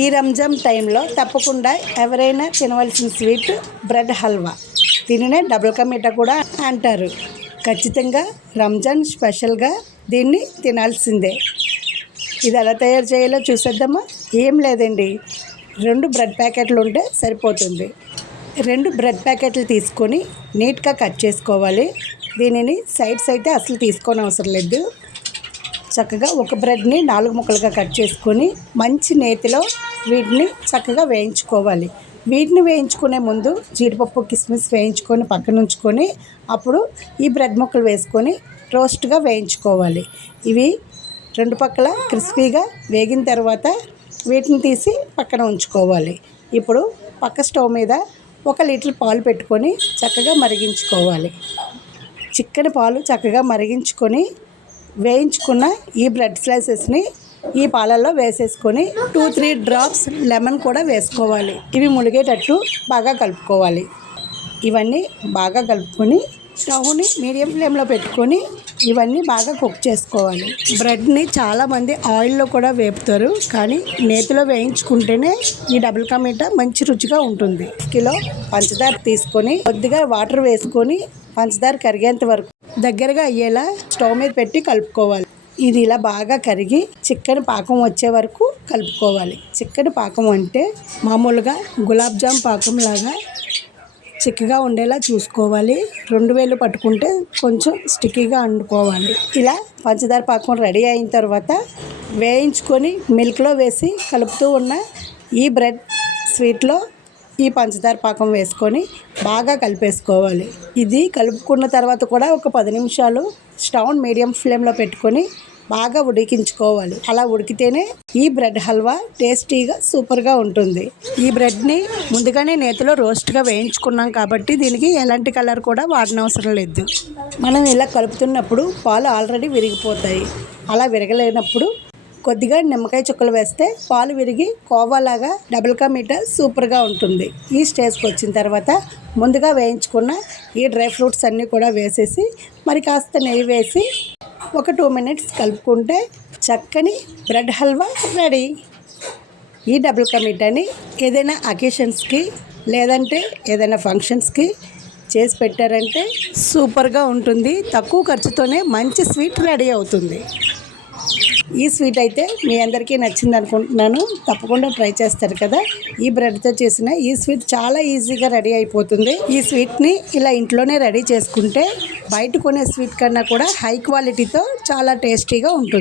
ఈ రంజాన్ టైంలో తప్పకుండా ఎవరైనా తినవలసిన స్వీట్ బ్రెడ్ హల్వా. దీనినే డబుల్ కా మీఠా కూడా అంటారు. ఖచ్చితంగా రంజాన్ స్పెషల్గా దీన్ని తినాల్సిందే. ఇది ఎలా తయారు చేయాలో చూసేద్దామా? ఏం లేదండి, 2 బ్రెడ్ ప్యాకెట్లు ఉంటే సరిపోతుంది. 2 బ్రెడ్ ప్యాకెట్లు తీసుకొని నీట్గా కట్ చేసుకోవాలి. దీనిని సైడ్స్ అయితే అసలు తీసుకోని అవసరం లేదు. చక్కగా ఒక బ్రెడ్ని 4 ముక్కలుగా కట్ చేసుకొని మంచి నేతిలో వీటిని చక్కగా వేయించుకోవాలి. వీటిని వేయించుకునే ముందు జీడిపప్పు కిస్మిస్ వేయించుకొని పక్కన ఉంచుకొని అప్పుడు ఈ బ్రెడ్ ముక్కలు వేసుకొని రోస్ట్గా వేయించుకోవాలి. ఇవి 2 పక్కల క్రిస్పీగా వేగిన తర్వాత వీటిని తీసి పక్కన ఉంచుకోవాలి. ఇప్పుడు పక్క స్టవ్ మీద 1 లీటర్ పాలు పెట్టుకొని చక్కగా మరిగించుకోవాలి. చిక్కని పాలు చక్కగా మరిగించుకొని వేయించుకున్న ఈ బ్రెడ్ స్లైసెస్ని ఈ పాలల్లో వేసేసుకొని 2-3 డ్రాప్స్ లెమన్ కూడా వేసుకోవాలి. ఇవి ములిగేటట్టు బాగా కలుపుకోవాలి. ఇవన్నీ బాగా కలుపుకొని స్టవ్ని మీడియం ఫ్లేమ్లో పెట్టుకొని ఇవన్నీ బాగా కుక్ చేసుకోవాలి. బ్రెడ్ని చాలామంది ఆయిల్లో కూడా వేపుతారు, కానీ నేతిలో వేయించుకుంటేనే ఈ డబుల్ కా మీఠా మంచి రుచిగా ఉంటుంది. కిలో పంచదార తీసుకొని కొద్దిగా వాటర్ వేసుకొని పంచదార కరిగేంత వరకు దగ్గరగా అయ్యేలా స్టవ్ మీద పెట్టి కలుపుకోవాలి. ఇది ఇలా బాగా కరిగి చిక్కని పాకం వచ్చే వరకు కలుపుకోవాలి. చిక్కని పాకం అంటే మామూలుగా గులాబ్ జామ్ పాకం లాగా చిక్కగా ఉండేలా చూసుకోవాలి. 2 వేలు పట్టుకుంటే కొంచెం స్టిక్కీగా వండుకోవాలి. ఇలా పంచదార పాకం రెడీ అయిన తర్వాత వేయించుకొని మిల్క్లో వేసి కలుపుతూ ఉన్న ఈ బ్రెడ్ స్వీట్లో ఈ పంచదార పాకం వేసుకొని బాగా కలిపేసుకోవాలి. ఇది కలుపుకున్న తర్వాత కూడా ఒక 10 నిమిషాలు స్టవ్ మీడియం ఫ్లేమ్లో పెట్టుకొని బాగా ఉడికించుకోవాలి. అలా ఉడికితేనే ఈ బ్రెడ్ హల్వా టేస్టీగా సూపర్గా ఉంటుంది. ఈ బ్రెడ్ని ముందుగానే నేతిలో రోస్ట్గా వేయించుకున్నాం కాబట్టి దీనికి ఎలాంటి కలర్ కూడా వాడనవసరం లేదు. మనం ఇలా కలుపుతున్నప్పుడు పాలు ఆల్రెడీ విరిగిపోతాయి. అలా విరగలేనప్పుడు కొద్దిగా నిమ్మకాయ చుక్కలు వేస్తే పాలు విరిగి కోవాలాగా డబుల్ కా మీఠా సూపర్గా ఉంటుంది. ఈ స్టేజ్కి వచ్చిన తర్వాత ముందుగా వేయించుకున్న ఈ డ్రై ఫ్రూట్స్ అన్నీ కూడా వేసేసి మరి కాస్త నెయ్యి వేసి ఒక 2 మినిట్స్ కలుపుకుంటే చక్కని బ్రెడ్ హల్వా రెడీ. ఈ డబుల్ కా మీఠాని ఏదైనా అకేషన్స్కి లేదంటే ఏదైనా ఫంక్షన్స్కి చేసి పెట్టారంటే సూపర్గా ఉంటుంది. తక్కువ ఖర్చుతోనే మంచి స్వీట్ రెడీ అవుతుంది. ఈ స్వీట్ అయితే మీ అందరికీ నచ్చింది అనుకుంటున్నాను. తప్పకుండా ట్రై చేస్తారు కదా. ఈ బ్రెడ్తో చేసిన ఈ స్వీట్ చాలా ఈజీగా రెడీ అయిపోతుంది. ఈ స్వీట్ని ఇలా ఇంట్లోనే రెడీ చేసుకుంటే బయట కొనే స్వీట్ కన్నా కూడా హై క్వాలిటీతో చాలా టేస్టీగా ఉంటుంది.